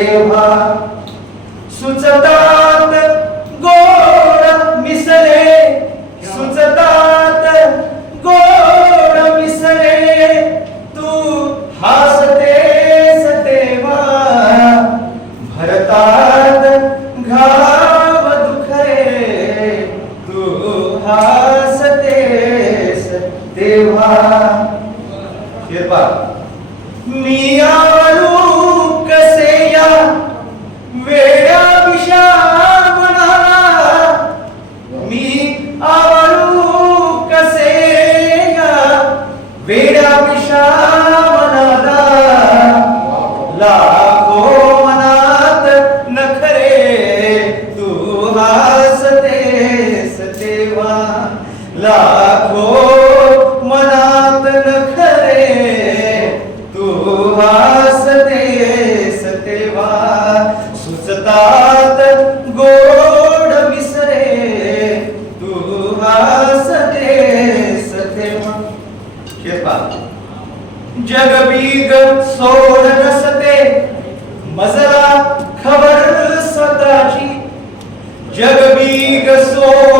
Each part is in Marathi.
तेव्हा सुचतात गोड मिसरे सुचतात गोड मिसरे तू हसतेस तेव्हा भरतात घाव दुखरे तू हसतेस तेव्हा कृपा मी રાખો મનાત ન ખરે તું હાસતે સતેવા સુસતાત ગોડ વિસરે તું હાસતે સતેવા કૃપા જગ બીગ સોડ ન સતે મજરા ખબર સતાજી જગ બીગ સોડ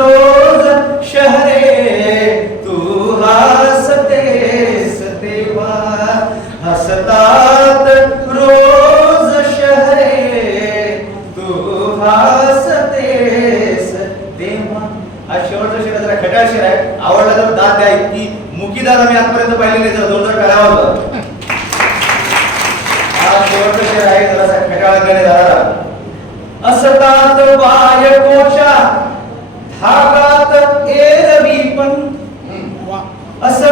रोज शहरे तू हसते सतेवा हसतात रोज शहरे तू हसते सतेवा हा शेवटचा शेर जरा खटाशीर आहे आवडला तर दात द्या इतकी मुकीदार आम्ही आजपर्यंत जर दोन हा शेवटचा आहे जरा खटाळ पर hmm. असता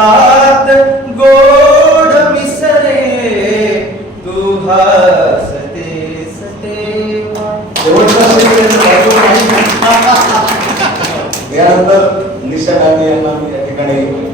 साथ गोड़ मिसरे दुहा सते सते निशा गांधी ठिकाणी